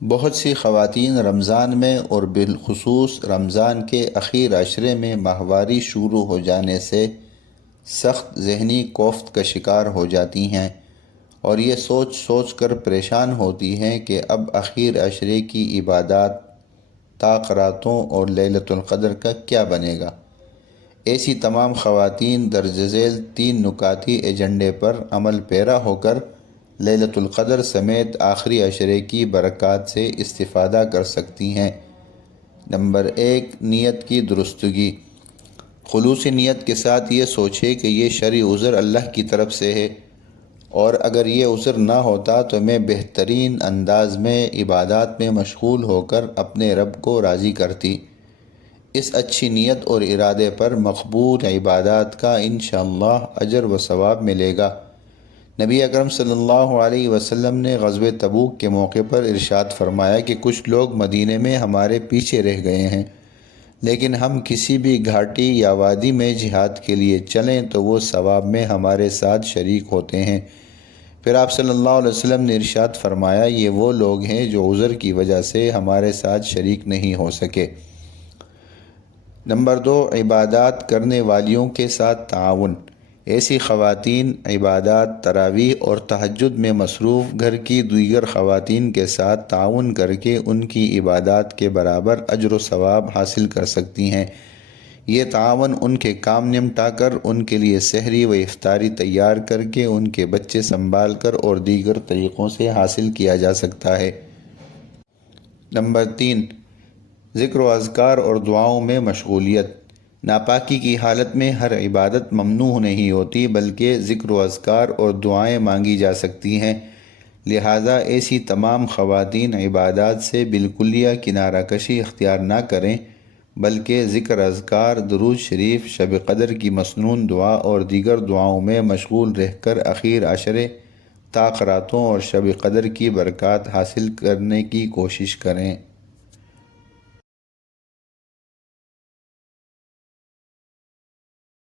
بہت سی خواتین رمضان میں اور بالخصوص رمضان کے اخیر عشرے میں ماہواری شروع ہو جانے سے سخت ذہنی کوفت کا شکار ہو جاتی ہیں اور یہ سوچ سوچ کر پریشان ہوتی ہیں کہ اب اخیر عشرے کی عبادات تاقراتوں اور لیلۃ القدر کا کیا بنے گا۔ ایسی تمام خواتین درج ذیل 3 نکاتی ایجنڈے پر عمل پیرا ہو کر لیلۃ القدر سمیت آخری عشرے کی برکات سے استفادہ کر سکتی ہیں۔ نمبر 1، نیت کی درستگی۔ خلوص نیت کے ساتھ یہ سوچے کہ یہ شرعی عذر اللہ کی طرف سے ہے، اور اگر یہ عذر نہ ہوتا تو میں بہترین انداز میں عبادات میں مشغول ہو کر اپنے رب کو راضی کرتی۔ اس اچھی نیت اور ارادے پر مقبول عبادات کا انشاءاللہ اجر و ثواب ملے گا۔ نبی اکرم صلی اللہ علیہ وسلم نے غزوہ تبوک کے موقع پر ارشاد فرمایا کہ کچھ لوگ مدینے میں ہمارے پیچھے رہ گئے ہیں، لیکن ہم کسی بھی گھاٹی یا وادی میں جہاد کے لیے چلیں تو وہ ثواب میں ہمارے ساتھ شریک ہوتے ہیں۔ پھر آپ صلی اللہ علیہ وسلم نے ارشاد فرمایا، یہ وہ لوگ ہیں جو عذر کی وجہ سے ہمارے ساتھ شریک نہیں ہو سکے۔ نمبر 2، عبادات کرنے والیوں کے ساتھ تعاون۔ ایسی خواتین عبادات، تراویح اور تہجد میں مصروف گھر کی دیگر خواتین کے ساتھ تعاون کر کے ان کی عبادات کے برابر اجر و ثواب حاصل کر سکتی ہیں۔ یہ تعاون ان کے کام نمٹا کر، ان کے لیے سحری و افطاری تیار کر کے، ان کے بچے سنبھال کر اور دیگر طریقوں سے حاصل کیا جا سکتا ہے۔ نمبر 3، ذکر و اذکار اور دعاؤں میں مشغولیت۔ ناپاکی کی حالت میں ہر عبادت ممنوع نہیں ہوتی، بلکہ ذکر و اذکار اور دعائیں مانگی جا سکتی ہیں۔ لہٰذا ایسی تمام خواتین عبادات سے بالکلیہ کنارہ کشی اختیار نہ کریں، بلکہ ذکر اذکار، درود شریف، شب قدر کی مسنون دعا اور دیگر دعاؤں میں مشغول رہ کر اخیر عشرے تاقراتوں اور شب قدر کی برکات حاصل کرنے کی کوشش کریں۔